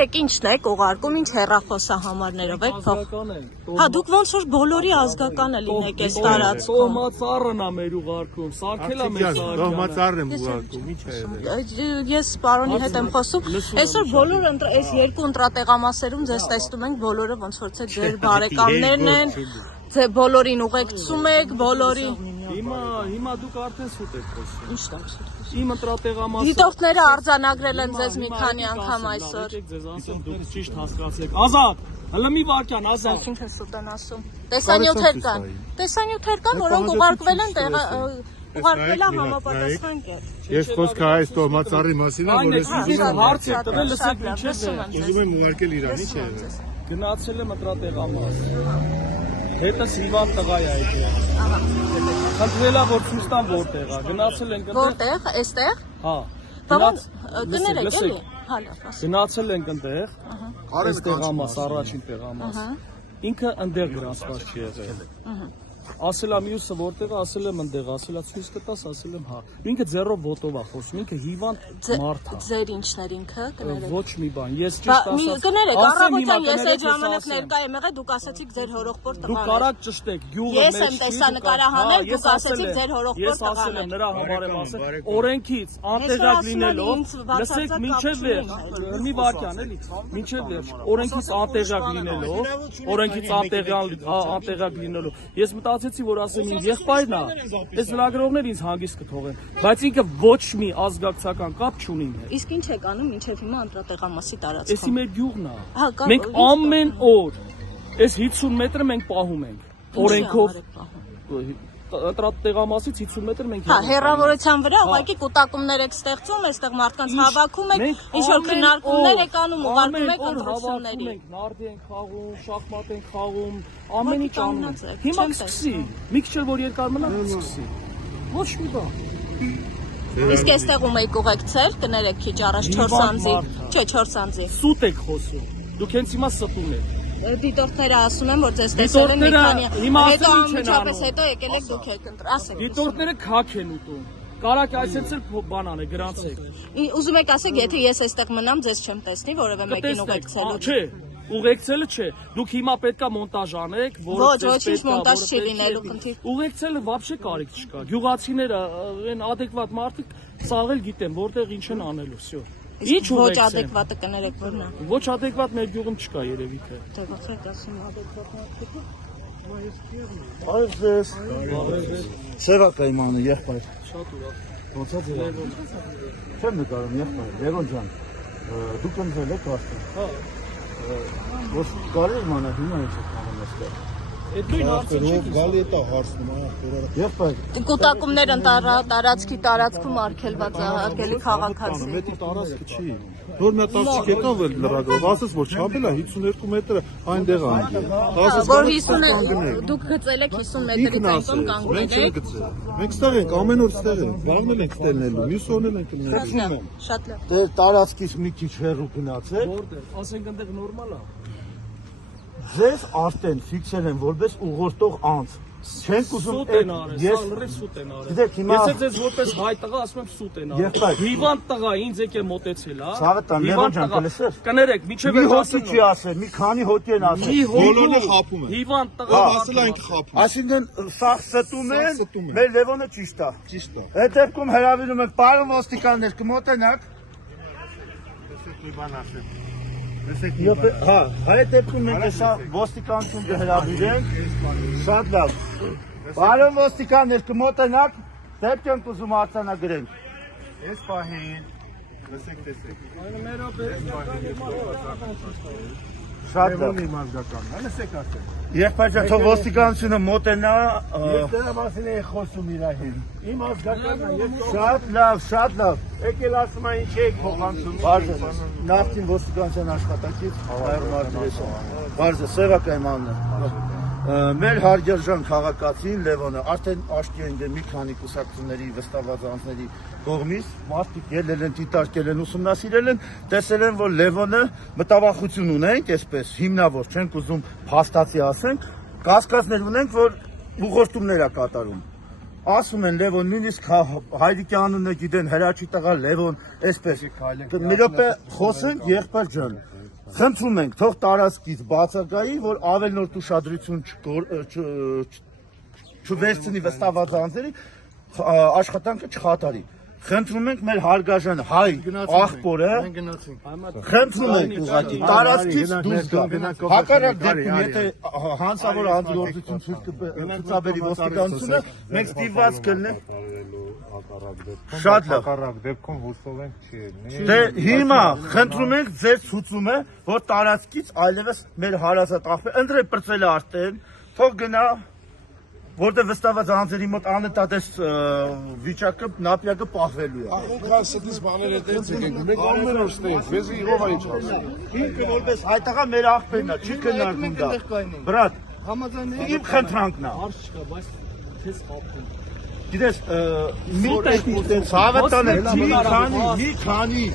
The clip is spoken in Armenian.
Գիտեք ինչն եք ուղարկում, ինչ հեռախոսահամարներով եք փոխ։ Հա դուք ոնց որ բոլորի ազգականը լինեք այս տարածքում։ Տոհմածառն է մեր ուղարկում, սարքել է մեր սարքանը։ Տոհմածառն եմ ուղարկում, ինչ է։ Ես պարոնի հետ եմ խոսում։ Այսօր բոլոր այս երկու ընտրատեղամասերում ձեզ տեսնում ենք բոլորը ոնց որ թե ձեր բարեկամներն են, ձեր բոլորին ուղեկցում եք, բոլորի։ Հիմա դուք արդեն սուտ եք խոսում։ Ինչ տակ սուտ։ Իմ ընտրատեղամասը։ Դիտորդները արձանագրել են ձեզ մի քանի անգամ այսօր։ Ձեզ ասեմ դուք ճիշտ հասկացեք։ Ազատ, հələ մի վարքյան, Ազատ։ Ինչ է սուտ են ասում։ Տեսանյութեր կան։ Տեսանյութեր կան, որոնք ուղարկվել են ուղարկվել է համապատասխան կերպ։ Ես խոսքը այս տոհմածառի մասին եմ, որ ես հարց եք տվել, լսեք ինչեր է։ ուզում եմ ուղարկել իրան, ինչ է։ Գնացել եմ ընտրատեղամաս։ Հետս հիվանդ տղա է այդ։ Խնդրել է որ ցույց տան որտեղ է։ Գնացել ենք այնտեղ։ Որտեղ, այստեղ։ Հա։ Գներեք էլի։ Հալո։ Գնացել ենք այնտեղ։ Այս տեղամաս, առաջին տեղամաս։ Ինքը այնտեղ գրանցված չի եղել։ Ասել եմ մյուսը որտեղ, ասել եմ այնտեղ, ասել է ցույց կտաս, ասել եմ հա։ Ինքը ձեռով ոտով է խոսում, ինքը հիվանդ մարդ է։ Ձեր ինչն էր ինքը, կներեք։ Ոչ մի բան, ես ճիշտ ասած։ Կներեք, առավոտյան ես այդ ժամանակ ներկա եմ եղել, դուք ասացիք ձեր հորողբոր տղան։ Դուք կարաք ճշտեք, գյուղը ես եմ տեսանկարահանել, դուք ասացիք ձեր հորողբոր տղան։ Ես ասել եմ նրա համար եմ ասել, օրենքից անտեղյակ լինելով, լսեք մինչև վերջ, մի վարքյան էլի, մինչև վերջ, օրենքից անտեղյակ լինելով, ես մտածեցի, որ ասեմ իմ եղբայրն է, այս լրագրողները ինձ հանգիստ կթողեն, բայց ինքը ոչ մի ազգակցական կապ չունի։ Իսկ ինչ եք անում մինչև հիմա ընտրատեղամասի տարածքում։ Էսի մեր գյուղն է։ Մենք ամեն օր այս 50 մետրը մենք պահում ենք։ Օրենքով ընտրատեղամասից 50 մետր մենք։ Հա, հեռավորության վրա ուղղակի կուտակումներ եք ստեղծում, այստեղ մարդկանց հավաքում եք, ինչ որ քննարկումներ եք անում, ուղարկում եք ընտրությունների։ Նարդի ենք խաղում, շախմատ ենք խաղում, ամեն ինչ անում ենք։ Հիմա սկսի, մի քիչ էլ որ երկար մնա, սկսի։ Ոչ մի բան։ Իսկ այստեղ ում եք ուղեկցել, կներեք քիչ առաջ 4 անձի, չէ 4 անձի։ Սուտ եք խոսում։ Դուք հենց հիմա ստում եք։ Դիտորդները ասում են, որ ձեզ տեսել են մի քանի։ Հետո անմիջապես հետո եկել եք դուք եք ընտրել, ասեք։ Դիտորդները քաք են ուտում։ Կարակ այսպես էլ բան անե, գրանցեք։ Ուզում եք ասեք, եթե ես այստեղ մնամ, ձեզ չեմ տեսնի, որևէ մեկին ուղեկցելու։ Չէ, ուղեկցելը չէ։ Դուք հիմա պետքա մոնտաժ անեք, որը ոչ մոնտաժ չի լինելու խնդիր։ Ուղեկցելը вообще կարիք չկա։ Գյուղացիները այն adekvat մարդիկ սաղել գիտեն, որտեղ ինչ են անելու, всё։ Ինչ ոչ adekvatը կներեք որն է։ Ոչ adekvat մեր գյուղում չկա երևի թե։ Դե ո՞նց եք ասում adekvat մարդիկ։ Այդպես։ Սևա կայմանը եղբայր։ Շատ ուրախ։ Ոնց է ձեր։ Չեմ նկարում եղբայր, Լևոն ջան։ Դուք ընտրել եք արդեն։ Հա։ Ոչ կարելի մանա հիմա ինչ եք անում այստեղ։ Այդ նույն հարցը չի գալի է տա հարցնում, Եղբայր։ Կուտակումներ տարածքի տարածքում արգելված է, արգելի քաղաքացի։ Մետի տարածքը չի։ Որ մի տասիկ եկավ էլ լրագրող, ասես որ չափել է 52 մետրը այնտեղ անգել։ Որ 50 դուք գծել եք 50 մետրից այնտեղ կանգնել եք։ Մենք ստեղ ենք, ամեն օր ստեղ ենք, բաղնել ենք ստելնելու, մյուս օրն ենք լինելու։ Շատ լավ։ Դե տարածքից մի քիչ հեռու գնացեք։ Որտեղ, ասենք այնտեղ նորմալ է։ Ձեզ արդեն ֆիքսել են որպես ուղղորդող անձ։ Չենք ուզում ես լրիվ սուտ են արել։ Գիտեք հիմա ես ձեզ որպես հայ տղա ասում եմ սուտ են արել։ Հիվանդ տղա ինձ եկել մոտեցել, հա։ Սաղետան Լևոն ջան կլսես։ Կներեք, միջև մի հոտի չի ասել, մի քանի հոտի են ասել։ Բոլորը խափում են։ Հիվանդ տղա ասել է ինքը խափում։ Այսինքն սաղ ստում են, մեր Լևոնը ճիշտ է։ Ճիշտ է։ Այդ դեպքում հրավիրում ենք պարոն ոստիկաններ կմոտենաք։ Տեսեք մի բան ասեմ։ Հա, այդ դեպքում մենք հեսա ոստիկանություն կհրավիրենք, շատ լավ։ Պարոն ոստիկաններ կմոտենաք, դեպք ենք ուզում արձանագրենք։ Ես պահին, լսեք տեսեք։ Շատ լավ։ Իմ ազգականն է, լսեք ասեմ։ Եղբայր ջան, թող ոստիկանությունը մոտենա։ Ես դրա մասին եմ խոսում իր հետ։ Իմ ազգականն է, ես Շատ լավ, շատ լավ։ եկել ասում է ինչ եք փոխանցում։ Բարձր, նախկին ոստիկանության աշխատակից Հայր Մարտիրոսյան։ Բարձր, Սևա կայմանն է։ Մեր հարգարժան քաղաքացին Լևոնը արդեն աշկի են դե մի քանի կուսակցությունների վստահված անձների կողմից մարդիկ ելել են, դիտարկել են, ուսումնասիրել են, տեսել են, որ Լևոնը մտավախություն ունենք, այսպես հիմնավոր, չենք ուզում փաստացի ասենք, կասկածներ ունենք, որ ուղղորդումներ է կատարում։ Ասում են Լևոն, նույնիսկ Հայրիկի անունը գիտեն, Հրաչի տղա Լևոն, այսպես։ Մի րոպե խոսենք, եղբայր ջան։ Խնդրում ենք, թող տարածքից բացակայի, որ ավելի նոր ուշադրություն չվերցնի վստահված անձերի աշխատանքը չխաթարի։ Խնդրում ենք մեր հարգաժան հայ աղբորը, խնդրում ենք ուղղակի տարածքից դուրս գա։ Հակառակ դեպքում, եթե հանցավոր անձնագործություն ցուցաբերի ոստիկանությունը, մենք ստիպված կլինենք։ Շատ լավ։ Հակառակ դեպքում հուսով ենք չի ելնի։ Դե հիմա խնդրում ենք ձեր ցուցումը, որ տարածքից այլևս մեր հարազատ աղբեր ընտրել պրծել արդեն, թող գնա, որտեղ վստահված անձերի մոտ անընդհատ վիճակը նապյակը պահվելու է։ Ախոքան ստից բաներ այդպես եկեք, մեկ ամենուր ստենք, մեզի ով այն չասի։ Ինքը որպես հայտաղա մեր աղբերն է, չի քննարկում դա։ Բրատ, իմ խնդրանքն է։ Հարց չկա, բայց քեզ խափում։ Գիտես, մի տեղ ցավը տանել, մի քանի